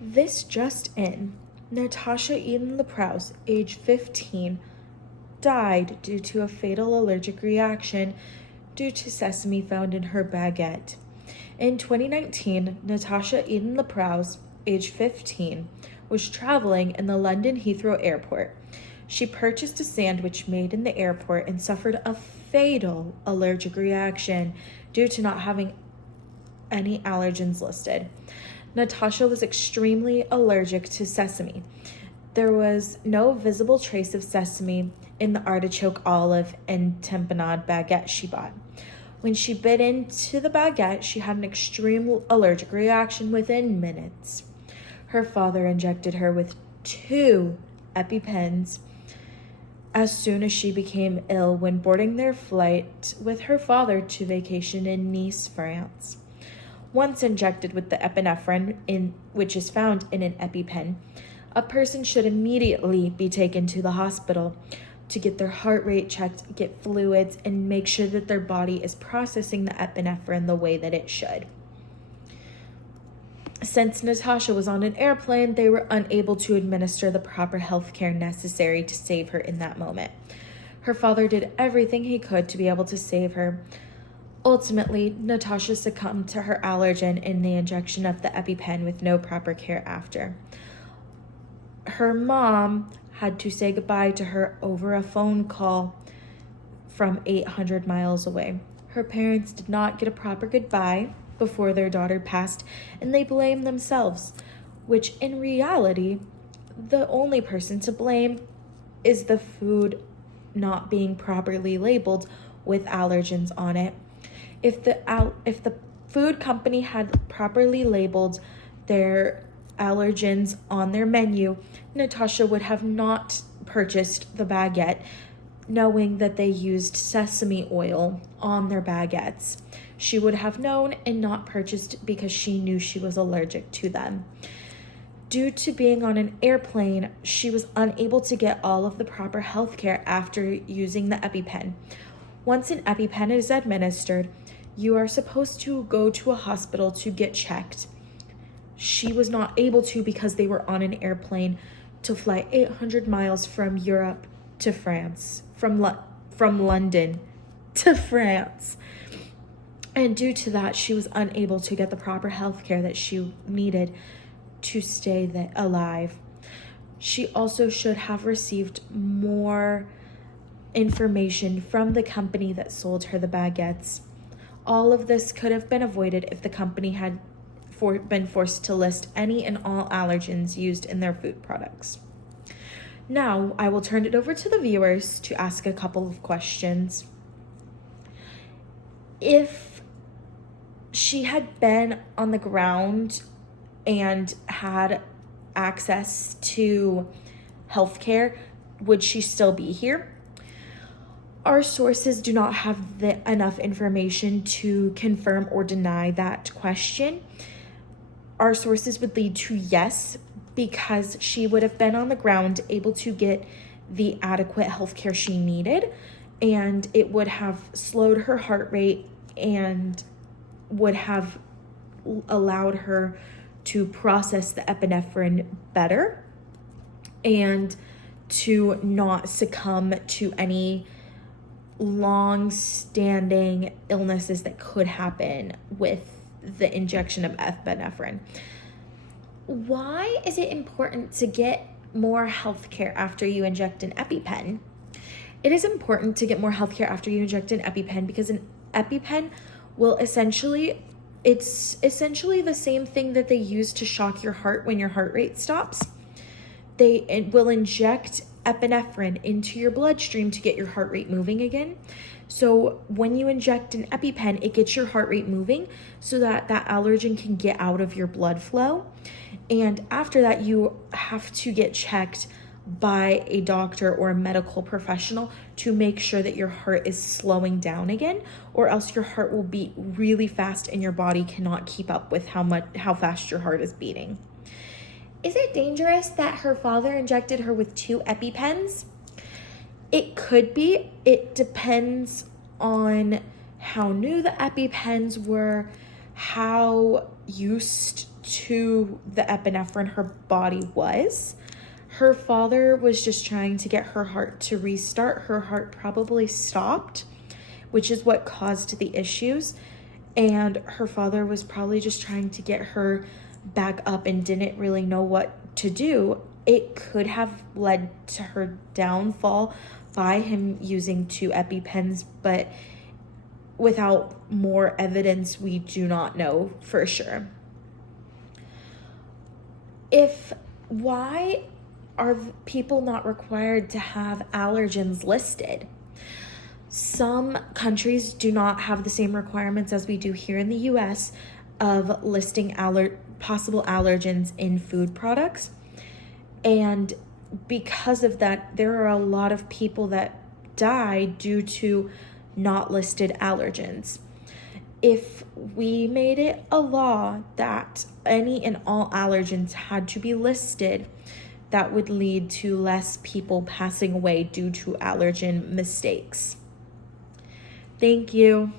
This just in, Natasha Eden LaProuse, age 15, died due to a fatal allergic reaction due to sesame found in her baguette. In 2019, Natasha Eden LaProuse, age 15, was traveling in the London Heathrow Airport. She purchased a sandwich made in the airport and suffered a fatal allergic reaction due to not having any allergens listed. Natasha was extremely allergic to sesame. There was no visible trace of sesame in the artichoke, olive, and tamponade baguette she bought. When she bit into the baguette, she had an extreme allergic reaction within minutes. Her father injected her with 2 EpiPens as soon as she became ill when boarding their flight with her father to vacation in Nice, France. Once injected with the epinephrine, which is found in an EpiPen, a person should immediately be taken to the hospital to get their heart rate checked, get fluids, and make sure that their body is processing the epinephrine the way that it should. Since Natasha was on an airplane, they were unable to administer the proper health care necessary to save her in that moment. Her father did everything he could to be able to save her. Ultimately, Natasha succumbed to her allergen in the injection of the EpiPen with no proper care after. Her mom had to say goodbye to her over a phone call from 800 miles away. Her parents did not get a proper goodbye before their daughter passed, and they blamed themselves, which in reality, the only person to blame is the food not being properly labeled with allergens on it. If the food company had properly labeled their allergens on their menu, Natasha would have not purchased the baguette, knowing that they used sesame oil on their baguettes. She would have known and not purchased because she knew she was allergic to them. Due to being on an airplane, she was unable to get all of the proper health care after using the EpiPen. Once an EpiPen is administered, you are supposed to go to a hospital to get checked. She was not able to because they were on an airplane to fly 800 miles from Europe to France, from London to France. And due to that, she was unable to get the proper health care that she needed to stay alive. She also should have received more information from the company that sold her the baguettes. All of this could have been avoided if the company had been forced to list any and all allergens used in their food products. Now, I will turn it over to the viewers to ask a couple of questions. If she had been on the ground and had access to healthcare, would she still be here? Our sources do not have enough information to confirm or deny that question. Our sources would lead to yes, because she would have been on the ground able to get the adequate healthcare she needed, and it would have slowed her heart rate and would have allowed her to process the epinephrine better and to not succumb to any long-standing illnesses that could happen with the injection of epinephrine. Why is it important to get more healthcare after you inject an EpiPen? It is important to get more healthcare after you inject an EpiPen because an EpiPen will it's essentially the same thing that they use to shock your heart when your heart rate stops. It will inject epinephrine into your bloodstream to get your heart rate moving again. So when you inject an EpiPen, it gets your heart rate moving so that that allergen can get out of your blood flow. And after that, you have to get checked by a doctor or a medical professional to make sure that your heart is slowing down again, or else your heart will beat really fast and your body cannot keep up with how fast your heart is beating. Is it dangerous that her father injected her with 2 EpiPens? It could be. It depends on how new the EpiPens were, how used to the epinephrine her body was. Her father was just trying to get her heart to restart. Her heart probably stopped, which is what caused the issues. And her father was probably just trying to get her back up and didn't really know what to do. It could have led to her downfall by him using 2 EpiPens, but without more evidence, we do not know for sure. Why are people not required to have allergens listed? Some countries do not have the same requirements as we do here in the US of listing possible allergens in food products. And because of that, there are a lot of people that die due to not listed allergens. If we made it a law that any and all allergens had to be listed, that would lead to less people passing away due to allergen mistakes. Thank you.